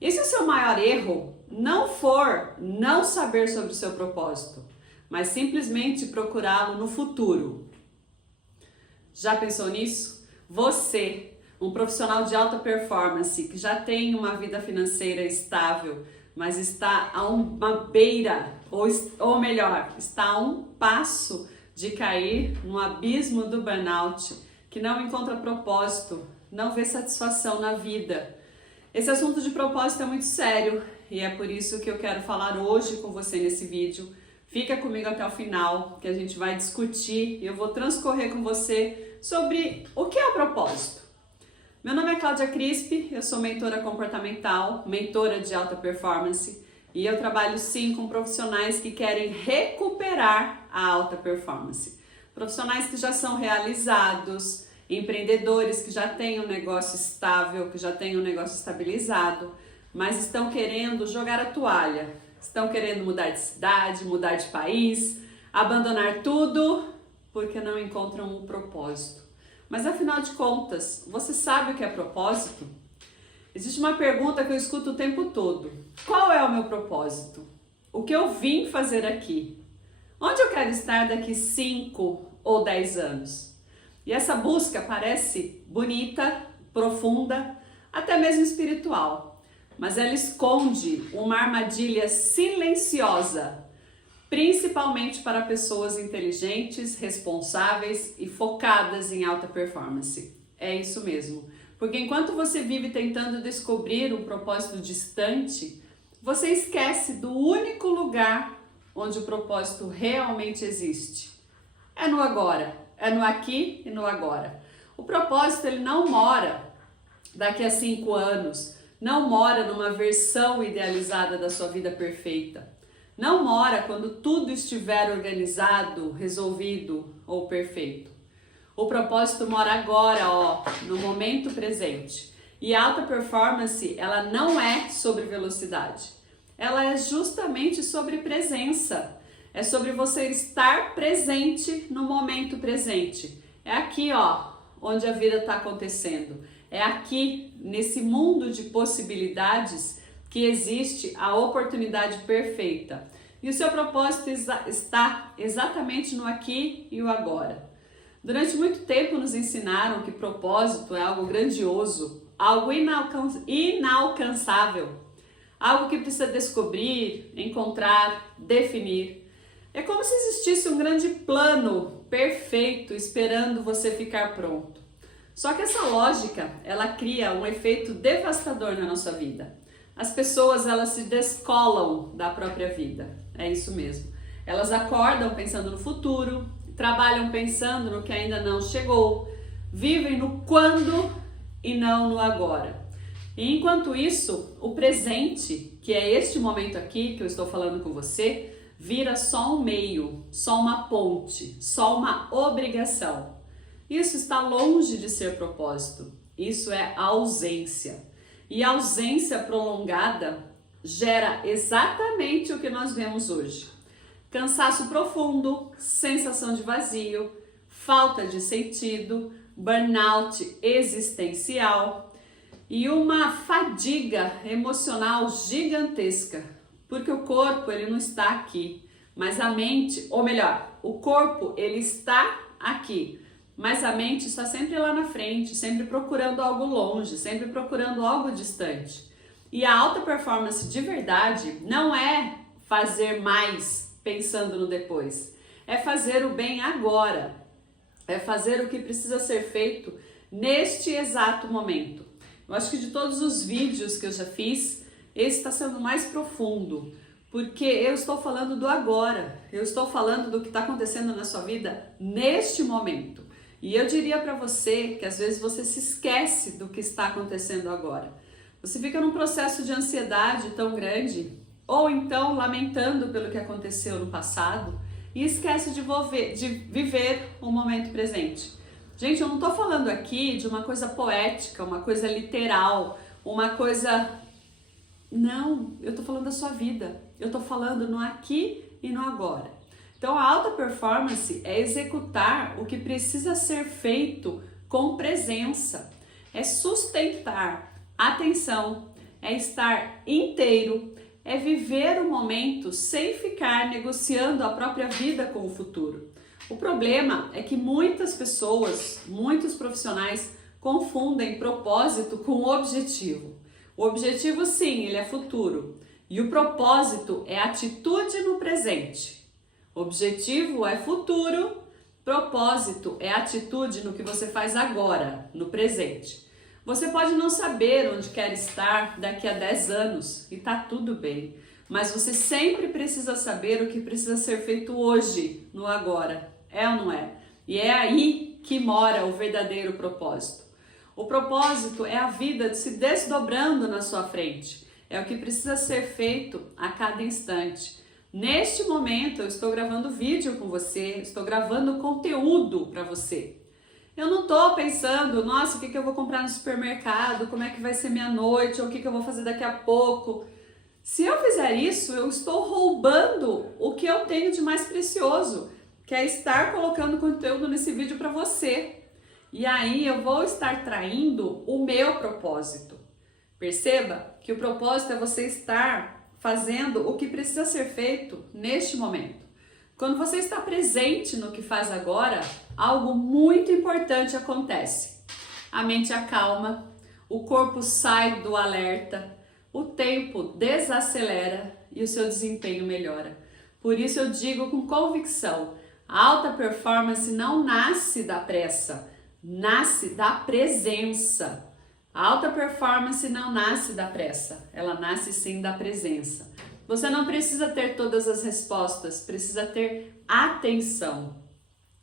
E se o seu maior erro não for não saber sobre o seu propósito, mas simplesmente procurá-lo no futuro? Já pensou nisso? Você, um profissional de alta performance que já tem uma vida financeira estável, mas está a uma beira, ou melhor, está a um passo de cair no abismo do burnout, que não encontra propósito, não vê satisfação na vida. Esse assunto de propósito é muito sério e é por isso que eu quero falar hoje com você nesse vídeo. Fica comigo até o final, que a gente vai discutir e eu vou transcorrer com você sobre o que é o propósito. Meu nome é Cláudia Crispi, eu sou mentora comportamental, mentora de alta performance e eu trabalho sim com profissionais que querem recuperar a alta performance. Profissionais que já são realizados, empreendedores que já têm um negócio estável, que já têm um negócio estabilizado, mas estão querendo jogar a toalha, estão querendo mudar de cidade, mudar de país, abandonar tudo porque não encontram um propósito. Mas afinal de contas, você sabe o que é propósito? Existe uma pergunta que eu escuto o tempo todo. Qual é o meu propósito? O que eu vim fazer aqui? Onde eu quero estar daqui 5 ou 10 anos? E essa busca parece bonita, profunda, até mesmo espiritual, mas ela esconde uma armadilha silenciosa, principalmente para pessoas inteligentes, responsáveis e focadas em alta performance. É isso mesmo, porque enquanto você vive tentando descobrir um propósito distante, você esquece do único lugar onde o propósito realmente existe. É no agora. É no aqui e no agora. O propósito ele não mora daqui a 5 anos, não mora numa versão idealizada da sua vida perfeita, não mora quando tudo estiver organizado, resolvido ou perfeito. O propósito mora agora, no momento presente. E a alta performance, ela não é sobre velocidade, ela é justamente sobre presença. É sobre você estar presente no momento presente. É aqui, onde a vida está acontecendo. É aqui, nesse mundo de possibilidades, que existe a oportunidade perfeita. E o seu propósito está exatamente no aqui e o agora. Durante muito tempo nos ensinaram que propósito é algo grandioso, algo inalcançável, algo que precisa descobrir, encontrar, definir. É como se existisse um grande plano perfeito esperando você ficar pronto. Só que essa lógica, ela cria um efeito devastador na nossa vida. As pessoas, elas se descolam da própria vida. É isso mesmo. Elas acordam pensando no futuro, trabalham pensando no que ainda não chegou, vivem no quando e não no agora. E enquanto isso, o presente, que é este momento aqui que eu estou falando com você, vira só um meio, só uma ponte, só uma obrigação. Isso está longe de ser propósito, isso é ausência. E a ausência prolongada gera exatamente o que nós vemos hoje. Cansaço profundo, sensação de vazio, falta de sentido, burnout existencial e uma fadiga emocional gigantesca. Porque o corpo ele não está aqui, mas a mente, ou melhor, o corpo ele está aqui, mas a mente está sempre lá na frente, sempre procurando algo longe, sempre procurando algo distante. E a alta performance de verdade não é fazer mais pensando no depois, é fazer o bem agora, é fazer o que precisa ser feito neste exato momento. Eu acho que de todos os vídeos que eu já fiz, esse está sendo mais profundo, porque eu estou falando do agora, eu estou falando do que está acontecendo na sua vida neste momento. E eu diria para você que às vezes você se esquece do que está acontecendo agora. Você fica num processo de ansiedade tão grande, ou então lamentando pelo que aconteceu no passado, e esquece de viver o momento presente. Gente, eu não estou falando aqui de uma coisa poética, uma coisa literal, uma coisa... Não, eu tô falando da sua vida, eu tô falando no aqui e no agora. Então a alta performance é executar o que precisa ser feito com presença, é sustentar atenção, é estar inteiro, é viver o momento sem ficar negociando a própria vida com o futuro. O problema é que muitas pessoas, muitos profissionais confundem propósito com objetivo. O objetivo, sim, ele é futuro. E o propósito é atitude no presente. Objetivo é futuro, propósito é atitude no que você faz agora, no presente. Você pode não saber onde quer estar daqui a 10 anos e tá tudo bem, mas você sempre precisa saber o que precisa ser feito hoje, no agora. É ou não é? E é aí que mora o verdadeiro propósito. O propósito é a vida se desdobrando na sua frente. É o que precisa ser feito a cada instante. Neste momento eu estou gravando vídeo com você, estou gravando conteúdo para você. Eu não estou pensando, nossa, o que eu vou comprar no supermercado, como é que vai ser minha noite, ou o que eu vou fazer daqui a pouco. Se eu fizer isso, eu estou roubando o que eu tenho de mais precioso, que é estar colocando conteúdo nesse vídeo para você. E aí eu vou estar traindo o meu propósito. Perceba que o propósito é você estar fazendo o que precisa ser feito neste momento. Quando você está presente no que faz agora, algo muito importante acontece. A mente acalma, o corpo sai do alerta, o tempo desacelera e o seu desempenho melhora. Por isso eu digo com convicção, a alta performance não nasce da pressa, nasce da presença. A alta performance não nasce da pressa, ela nasce sim da presença. Você não precisa ter todas as respostas, precisa ter atenção.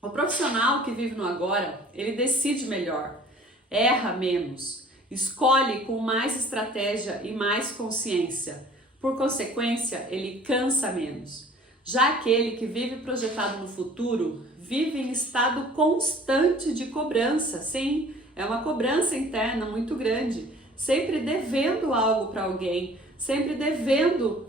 O profissional que vive no agora, ele decide melhor, erra menos, escolhe com mais estratégia e mais consciência. Por consequência, ele cansa menos. Já aquele que vive projetado no futuro, vive em estado constante de cobrança. Sim, é uma cobrança interna muito grande, sempre devendo algo para alguém, sempre devendo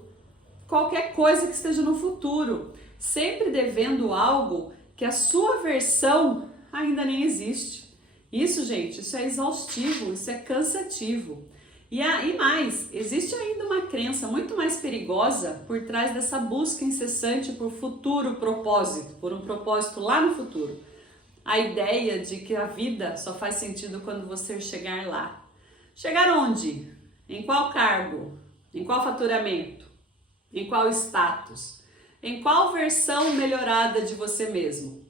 qualquer coisa que esteja no futuro, sempre devendo algo que a sua versão ainda nem existe. Isso, gente, isso é exaustivo, isso é cansativo. E mais, existe ainda uma crença muito mais perigosa por trás dessa busca incessante por futuro propósito, por um propósito lá no futuro. A ideia de que a vida só faz sentido quando você chegar lá. Chegar onde? Em qual cargo? Em qual faturamento? Em qual status? Em qual versão melhorada de você mesmo?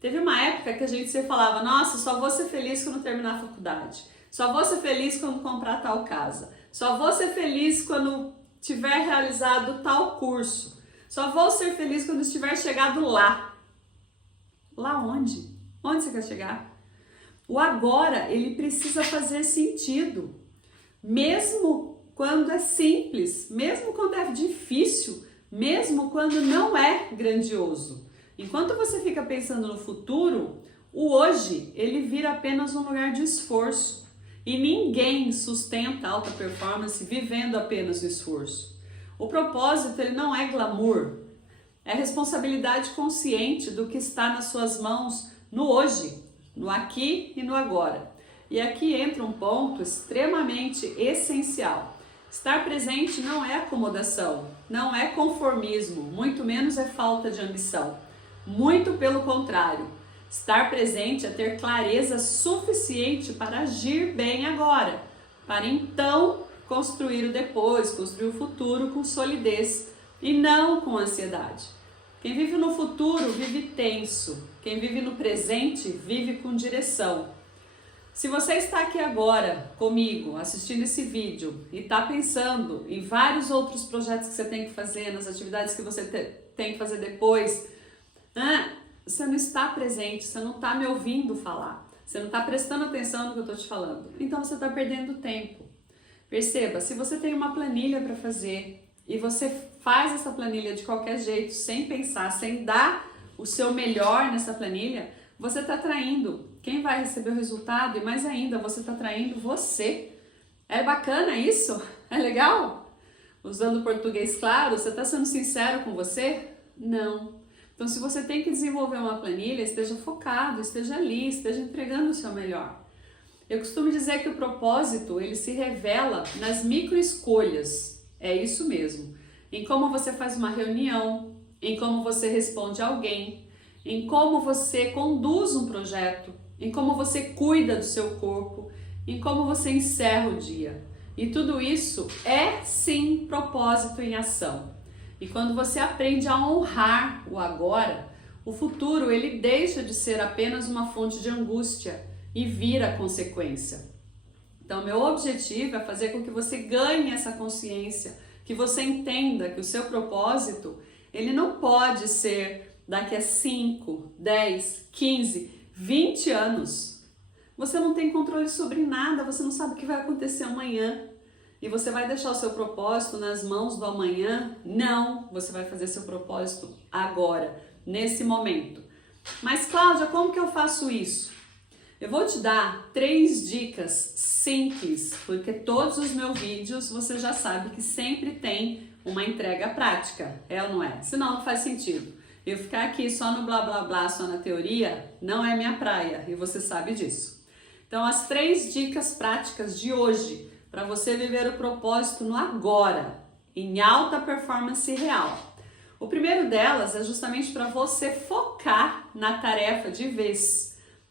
Teve uma época que a gente se falava, nossa, só vou ser feliz quando terminar a faculdade. Só vou ser feliz quando comprar tal casa. Só vou ser feliz quando tiver realizado tal curso. Só vou ser feliz quando estiver chegado lá. Lá onde? Onde você quer chegar? O agora, ele precisa fazer sentido. Mesmo quando é simples, mesmo quando é difícil, mesmo quando não é grandioso. Enquanto você fica pensando no futuro, o hoje, ele vira apenas um lugar de esforço. E ninguém sustenta alta performance vivendo apenas no esforço. O propósito, ele não é glamour, é responsabilidade consciente do que está nas suas mãos no hoje, no aqui e no agora. E aqui entra um ponto extremamente essencial. Estar presente não é acomodação, não é conformismo, muito menos é falta de ambição. Muito pelo contrário. Estar presente é ter clareza suficiente para agir bem agora, para então construir o depois, construir o futuro com solidez e não com ansiedade. Quem vive no futuro vive tenso, quem vive no presente vive com direção. Se você está aqui agora comigo, assistindo esse vídeo e está pensando em vários outros projetos que você tem que fazer, nas atividades que você tem que fazer depois, você não está presente, você não está me ouvindo falar, você não está prestando atenção no que eu estou te falando, então você está perdendo tempo. Perceba, se você tem uma planilha para fazer e você faz essa planilha de qualquer jeito, sem pensar, sem dar o seu melhor nessa planilha, você está traindo quem vai receber o resultado e mais ainda, você está traindo você. É bacana isso? É legal? Usando português claro, você está sendo sincero com você? Não. Então, se você tem que desenvolver uma planilha, esteja focado, esteja ali, esteja entregando o seu melhor. Eu costumo dizer que o propósito, ele se revela nas microescolhas. É isso mesmo. Em como você faz uma reunião, em como você responde a alguém, em como você conduz um projeto, em como você cuida do seu corpo, em como você encerra o dia. E tudo isso é sim propósito em ação. E quando você aprende a honrar o agora, o futuro ele deixa de ser apenas uma fonte de angústia e vira consequência. Então, meu objetivo é fazer com que você ganhe essa consciência, que você entenda que o seu propósito, ele não pode ser daqui a 5, 10, 15, 20 anos. Você não tem controle sobre nada, você não sabe o que vai acontecer amanhã. E você vai deixar o seu propósito nas mãos do amanhã? Não, você vai fazer seu propósito agora, nesse momento. Mas Cláudia, como que eu faço isso? Eu vou te dar 3 dicas simples, porque todos os meus vídeos você já sabe que sempre tem uma entrega prática, é ou não é? Senão não faz sentido. Eu ficar aqui só no blá blá blá, só na teoria, não é minha praia e você sabe disso. Então as 3 dicas práticas de hoje, para você viver o propósito no agora, em alta performance real. O primeiro delas é justamente para você focar na tarefa de vez.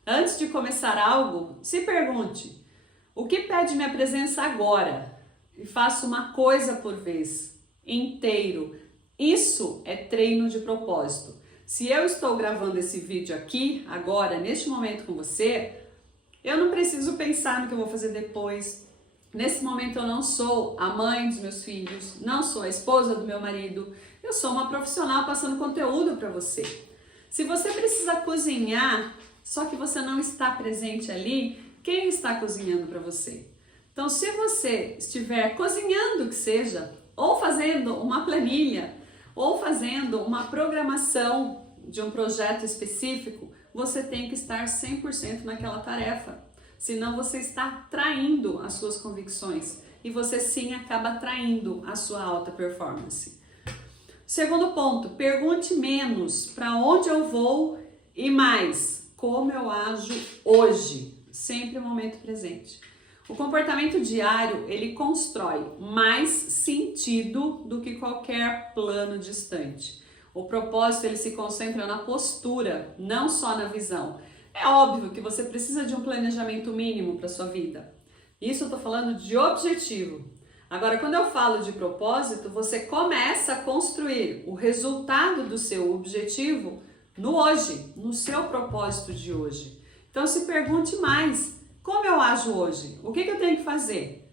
Antes de começar algo, se pergunte, o que pede minha presença agora? E faça uma coisa por vez, inteiro. Isso é treino de propósito. Se eu estou gravando esse vídeo aqui, agora, neste momento com você, eu não preciso pensar no que eu vou fazer depois. Nesse momento eu não sou a mãe dos meus filhos, não sou a esposa do meu marido, eu sou uma profissional passando conteúdo para você. Se você precisa cozinhar, só que você não está presente ali, quem está cozinhando para você? Então, se você estiver cozinhando que seja, ou fazendo uma planilha, ou fazendo uma programação de um projeto específico, você tem que estar 100% naquela tarefa. Senão você está traindo as suas convicções e você sim acaba traindo a sua alta performance. Segundo ponto, pergunte menos para onde eu vou e mais como eu ajo hoje, sempre no momento presente. O comportamento diário, ele constrói mais sentido do que qualquer plano distante. O propósito, ele se concentra na postura, não só na visão. É óbvio que você precisa de um planejamento mínimo para sua vida. Isso eu estou falando de objetivo. Agora, quando eu falo de propósito, você começa a construir o resultado do seu objetivo no hoje, no seu propósito de hoje. Então, se pergunte mais, como eu ajo hoje? O que eu tenho que fazer?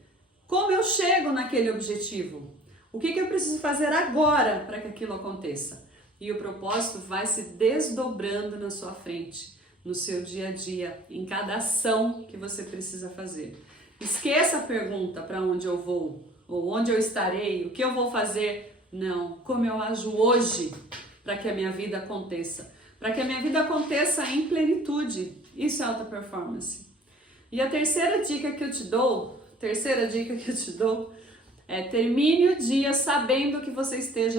Como eu chego naquele objetivo? O que eu preciso fazer agora para que aquilo aconteça? E o propósito vai se desdobrando na sua frente, no seu dia a dia, em cada ação que você precisa fazer. Esqueça a pergunta para onde eu vou, ou onde eu estarei, o que eu vou fazer. Não, como eu ajo hoje para que a minha vida aconteça. Para que a minha vida aconteça em plenitude. Isso é alta performance. E a terceira dica que eu te dou é termine o dia sabendo que você esteve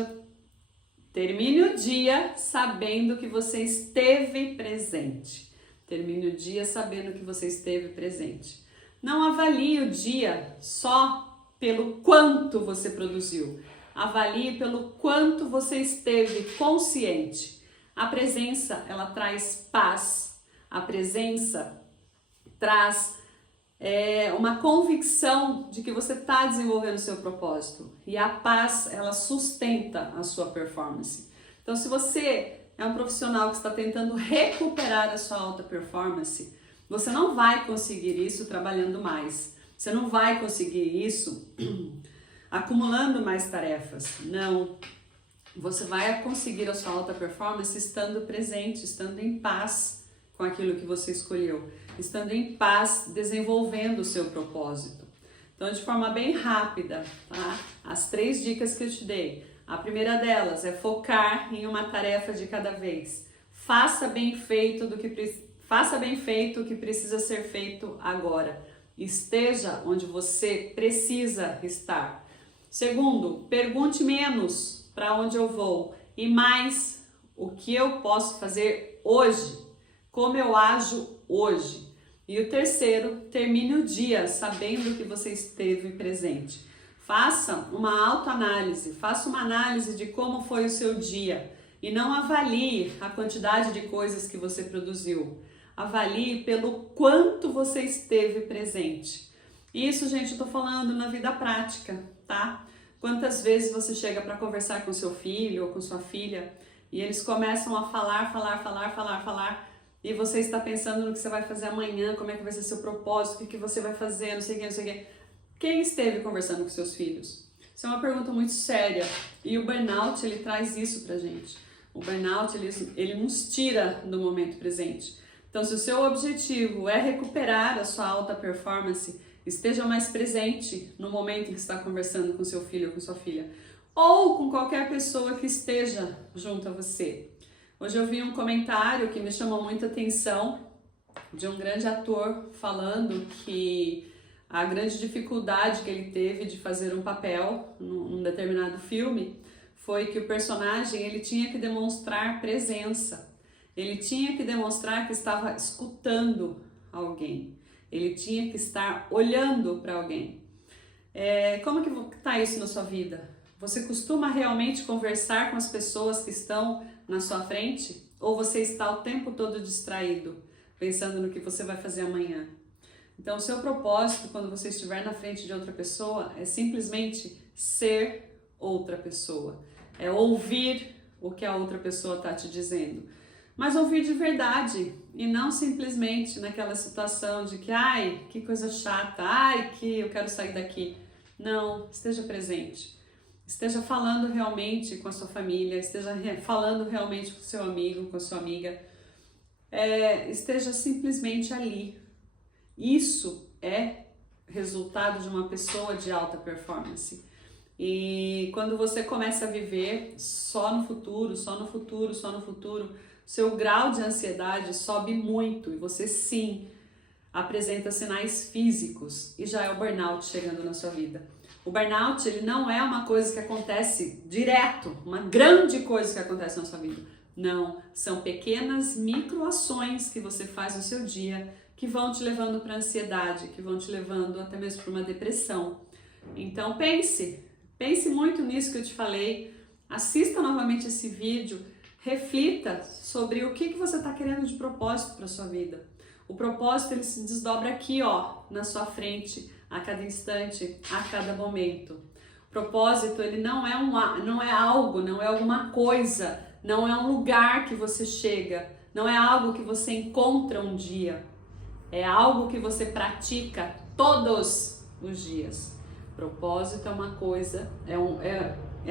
presente. Termine o dia sabendo que você esteve presente. Não avalie o dia só pelo quanto você produziu. Avalie pelo quanto você esteve consciente. A presença, ela traz paz. A presença traz uma convicção de que você está desenvolvendo o seu propósito. E a paz, ela sustenta a sua performance. Então, se você é um profissional que está tentando recuperar a sua alta performance, você não vai conseguir isso trabalhando mais. Você não vai conseguir isso acumulando mais tarefas. Não. Você vai conseguir a sua alta performance estando presente, estando em paz com aquilo que você escolheu, estando em paz, desenvolvendo o seu propósito. Então, de forma bem rápida, tá? As 3 dicas que eu te dei. A primeira delas é focar em uma tarefa de cada vez. Faça bem feito o que precisa ser feito agora. Esteja onde você precisa estar. Segundo, pergunte menos para onde eu vou e mais o que eu posso fazer hoje. Como eu ajo hoje. E o terceiro, termine o dia sabendo que você esteve presente. Faça uma autoanálise, faça uma análise de como foi o seu dia e não avalie a quantidade de coisas que você produziu. Avalie pelo quanto você esteve presente. Isso, gente, eu tô falando na vida prática, tá? Quantas vezes você chega para conversar com seu filho ou com sua filha e eles começam a falar, e você está pensando no que você vai fazer amanhã, como é que vai ser seu propósito, o que você vai fazer, não sei o que, não sei o que. Quem esteve conversando com seus filhos? Isso é uma pergunta muito séria e o burnout, ele traz isso pra gente. O burnout, ele nos tira do momento presente. Então, se o seu objetivo é recuperar a sua alta performance, esteja mais presente no momento em que está conversando com seu filho ou com sua filha, ou com qualquer pessoa que esteja junto a você. Hoje eu vi um comentário que me chamou muita atenção de um grande ator falando que a grande dificuldade que ele teve de fazer um papel num determinado filme foi que o personagem ele tinha que demonstrar presença, ele tinha que demonstrar que estava escutando alguém, ele tinha que estar olhando para alguém. Como que está isso na sua vida? Você costuma realmente conversar com as pessoas que estão na sua frente? Ou você está o tempo todo distraído, pensando no que você vai fazer amanhã? Então, o seu propósito, quando você estiver na frente de outra pessoa, é simplesmente ser outra pessoa. É ouvir o que a outra pessoa está te dizendo. Mas ouvir de verdade e não simplesmente naquela situação de que, ai, que coisa chata, ai, que eu quero sair daqui. Não, esteja presente. Esteja falando realmente com a sua família, esteja falando realmente com o seu amigo, com a sua amiga. Esteja simplesmente ali. Isso é resultado de uma pessoa de alta performance. E quando você começa a viver só no futuro, seu grau de ansiedade sobe muito e você sim apresenta sinais físicos e já é o burnout chegando na sua vida. O burnout, ele não é uma coisa que acontece direto, uma grande coisa que acontece na sua vida. Não, são pequenas microações que você faz no seu dia que vão te levando para ansiedade, que vão te levando até mesmo para uma depressão. Então pense muito nisso que eu te falei, assista novamente esse vídeo, reflita sobre o que você está querendo de propósito para sua vida. O propósito ele se desdobra aqui, ó, na sua frente, a cada instante, a cada momento. O propósito ele não é algo, não é alguma coisa, não é um lugar que você chega, não é algo que você encontra um dia. É algo que você pratica todos os dias. Propósito é uma coisa, é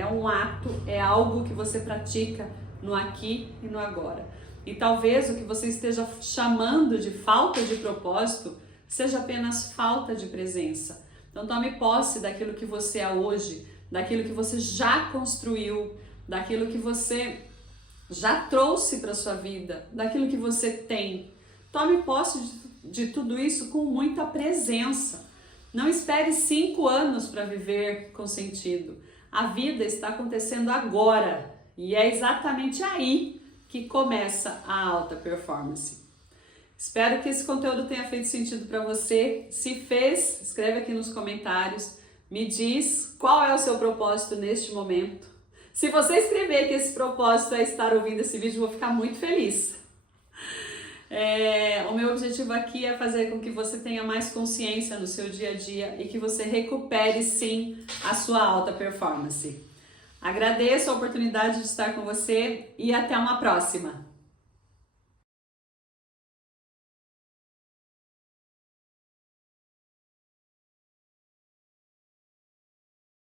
um ato, é algo que você pratica no aqui e no agora. E talvez o que você esteja chamando de falta de propósito seja apenas falta de presença. Então tome posse daquilo que você é hoje, daquilo que você já construiu, daquilo que você já trouxe para sua vida, daquilo que você tem. Tome posse de tudo isso com muita presença. Não espere 5 anos para viver com sentido. A vida está acontecendo agora e é exatamente aí que começa a alta performance. Espero que esse conteúdo tenha feito sentido para você. Se fez, escreve aqui nos comentários. Me diz qual é o seu propósito neste momento. Se você escrever que esse propósito é estar ouvindo esse vídeo, eu vou ficar muito feliz. O meu objetivo aqui é fazer com que você tenha mais consciência no seu dia a dia e que você recupere sim a sua alta performance. Agradeço a oportunidade de estar com você e até uma próxima!